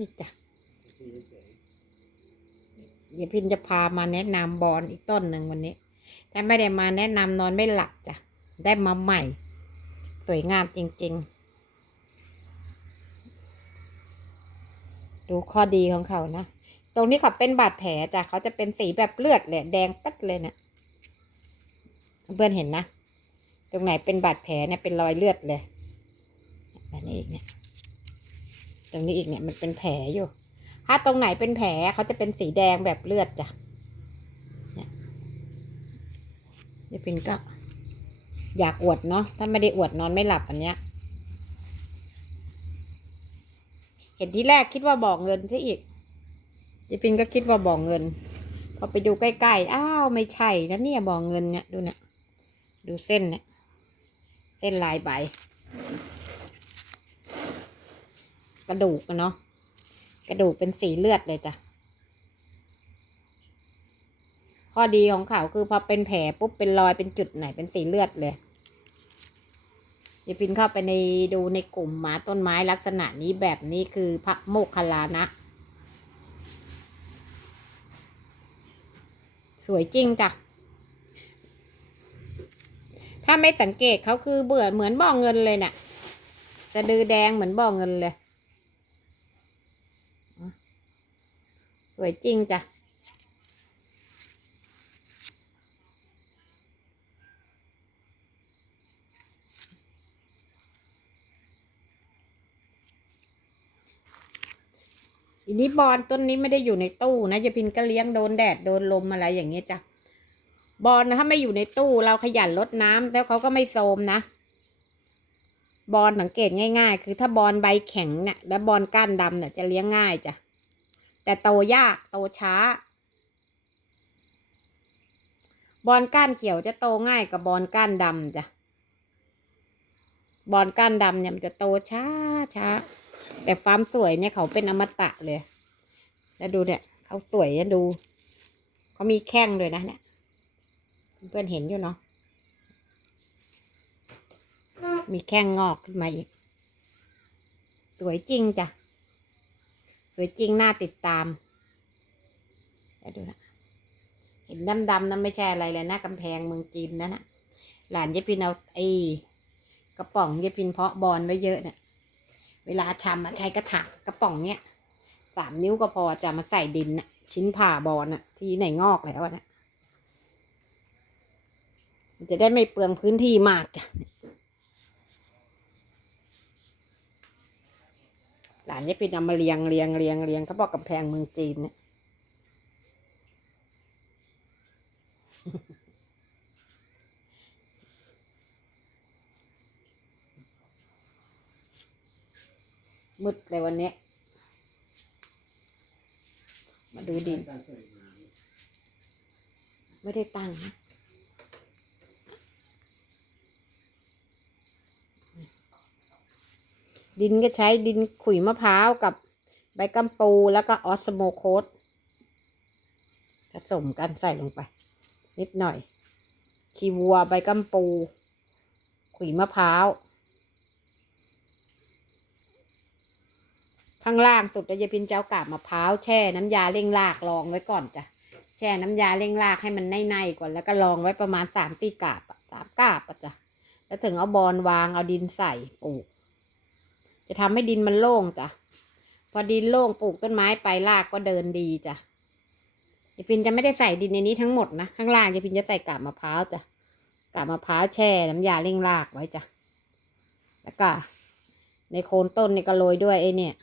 นี่จ้ะเดี๋ยวพินจะพามาแนะนำบอลอีกต้นหนึ่งวันนี้ ถ้าไม่ได้มาแนะนำนอนไม่หลับจ้ะ ได้มาใหม่ สวยงามจริง ๆ ดูข้อดีของเขานะ ตรงนี้เขาเป็นบาดแผลจ้ะ เขาจะเป็นสีแบบเลือดเลยแดงปัดเลยเนะี่ยเพื่อนเห็นนะ ตรงไหนเป็นบาดแผลเนี่ยเป็นรอยเลือดเลยอันนี้อีกเนี่ย ตรงนี้อีกเนี่ยมันเป็นแผลอยู่ ถ้าตรงไหนเป็นแผลเขาจะเป็นสีแดงแบบเลือดจ้ะเนี่ยปินก็ อยากอวดเนาะถ้าไม่ได้อวดนอนไม่หลับอันเนี้ย เห็นที่แรกคิดว่าบอกเงินซะอีกยายปินก็คิดว่าบอกเงิน พอไปดูใกล้ๆ อ้าวไม่ใช่นะเนี่ยบอกเงินเนี่ยดูเนี่ยดูเส้นเนี่ยเส้นลายใบ กระดูกเนาะกระดูกเป็นสีเลือดเลยจ้ะ ข้อดีของเขาคือพอเป็นแผลปุ๊บเป็นรอยเป็นจุดไหนเป็นสีเลือดเลยเดี๋ยวพินเข้าไปในดูในกลุ่มหมาต้นไม้ลักษณะนี้แบบนี้คือพระโมคคัลลานะ สวยจริงจ้ะถ้าไม่สังเกตเขาคือเบื่อเหมือนบ่อเงินเลยเนะ่ะสะดือแดงเหมือนบ่อเงินเลย สวยจริงจ้ะ อันนี้บอลต้นนี้ไม่ได้อยู่ในตู้นะยาพินก็เลี้ยงโดนแดดโดนลมอะไรอย่างเงี้ยจ้ะบอลนถ้าไม่อยู่ในตู้เราขยันลดน้ำแล้วเขาก็ไม่โทมนะ บอลสังเกตง่าย ๆ คือถ้าบอลใบแข็งเนี่ยและบอลก้านดำเนี่ยจะเลี้ยงง่ายจ้ะแต่โตยากโตช้า บอลก้านเขียวจะโตง่ายกับบอลก้านดำจ้ะบอลก้านดำเนี่ยมันจะโตช้าช้าแต่ความสวยเนี่ยเขาเป็นอมตะเลย แล้วดูเนี่ยเขาสวยนะดู เขามีแข้งด้วยนะเนี่ย เพื่อนเห็นอยู่เนาะ มีแข้งงอกขึ้นมาอีก สวยจริงจ้ะ สวยจริงน่าติดตามแล้วดูนะ เห็นดำๆนั่นไม่ใช่อะไรเลยนะกำแพงเมืองจีนนั่นนะหลานยายพินเอาไอ้กระป๋องยายพินเพาะบอลไว้เยอะเนี่ย เวลาชำอะใช้กระถางกระป๋องเนี้ยสามนิ้วก็พอจะมาใส่ดินน่ะ ชิ้นผ่าบอลน่ะ ที่ไหนงอกแล้วอะนะมันจะได้ไม่เปลืองพื้นที่มากจ้ะ หลานยายปินเอามาเรียงเรียงเรียงเรียงเขาบอกกำแพงเมืองจีนเนี่ยมืดเลยวันนี้ มาดูดิน ไม่ได้ตั้ง ดินก็ใช้ดินขุยมะพร้าวกับใบกัมปูแล้วก็ออสโมโคสผสมกันใส่ลงไป นิดหน่อยคีวัวใบกัมปู ขุยมะพร้าว ข้างล่างสุดยายพินเจ้ากาบมะพร้าวแช่น้ำยาเร่งรากรองไว้ก่อนจ้ะแช่น้ำยาเร่งรากให้มันในๆก่อนแล้วก็รองไว้ประมาณสามตีกาบสามกาบจ้ะแล้วถึงเอาบอลวางเอาดินใส่ปลูก จะทำให้ดินมันโล่งจ้ะ พอดินโล่งปลูกต้นไม้ไปรากก็เดินดีจ้ะยายพินจะไม่ได้ใส่ดินในนี้ทั้งหมดนะ ข้างล่างยายพินจะใส่กาบมะพร้าวจ้ะกาบมะพร้าวแช่น้ำยาเร่งรากไว้จ้ะ แล้วก็ ในโคนต้นนี่ก็โรยด้วยไอ้เนี่ย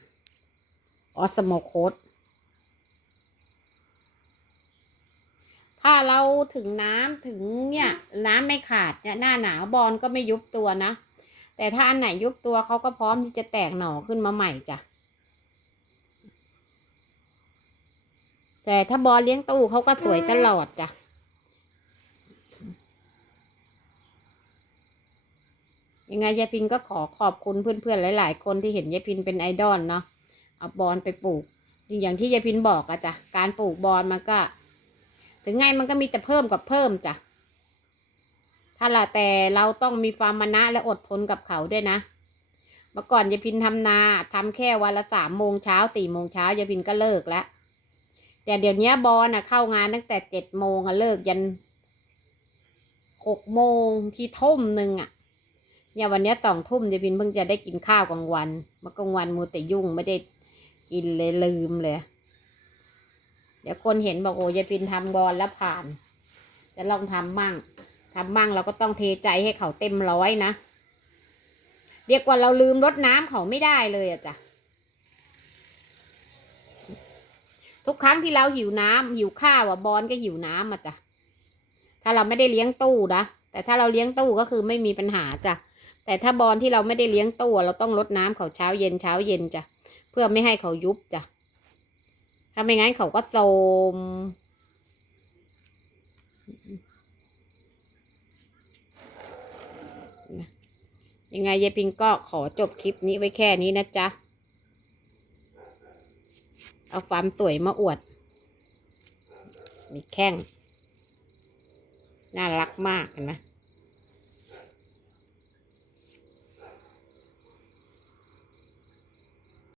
ออสโมโคสถ้าเราถึงน้ำถึงเนี่ย น้ำไม่ขาดเนี่ยหน้าหนาวบอลก็ไม่ยุบตัวนะ แต่ถ้าอันไหนยุบตัวเขาก็พร้อมที่จะแตกหน่อขึ้นมาใหม่จ้ะ แต่ถ้าบอลเลี้ยงตู้เขาก็สวยตลอดจ้ะยังไงยายพินก็ขอขอบคุณเพื่อนๆหลาย ๆ คนที่เห็นยายพินเป็นไอดอลเนาะเอาบอลไปปลูก อย่างที่ยายพินบอกอะจ้ะการปลูกบอลมันก็ ถึงไงมันก็มีแต่เพิ่มกับเพิ่มจ้ะ ถ้าละแต่เราต้องมีความมานะและอดทนกับเขาด้วยนะ เมื่อก่อนยายพินทำนาทำแค่วันละสามโมงเช้าสี่โมงเช้ายายพินก็เลิกแล้ว แต่เดี๋ยวนี้บอลน่ะเข้างานตั้งแต่เจ็ดโมงอะเลิกยันหกโมงที่ทุ่มหนึ่งอะเนี่ยวันนี้สองทุ่มยายพินเพิ่งจะได้กินข้าวกลางวัน เมื่อกลางวันมูแต่ยุ่งไม่ได้กินเลยลืมเลย เดี๋ยวคนเห็นบอกโอ้ยายพินทำบอลแล้วผ่าน จะลองทำมั่ง ทำมั่งเราก็ต้องเทใจให้เขาเต็มร้อยนะเรียกว่าเราลืมรดน้ำเขาไม่ได้เลยอะจ้ะทุกครั้งที่เราหิวน้ำหิวข้าวอะบอลก็หิวน้ำอะจ้ะถ้าเราไม่ได้เลี้ยงตู้นะแต่ถ้าเราเลี้ยงตู้ก็คือไม่มีปัญหาจ้ะแต่ถ้าบอลที่เราไม่ได้เลี้ยงตู้เราต้องรดน้ำเขาเช้าเย็นเช้าเย็นจ้ะเพื่อไม่ให้เขายุบจ้ะถ้าไม่งั้นเขาก็โทม ยังไงยายพิงก็ขอจบคลิปนี้ไว้แค่นี้นะจ๊ะ เอาความสวยมาอวด มีแข้ง น่ารักมากเห็นไหม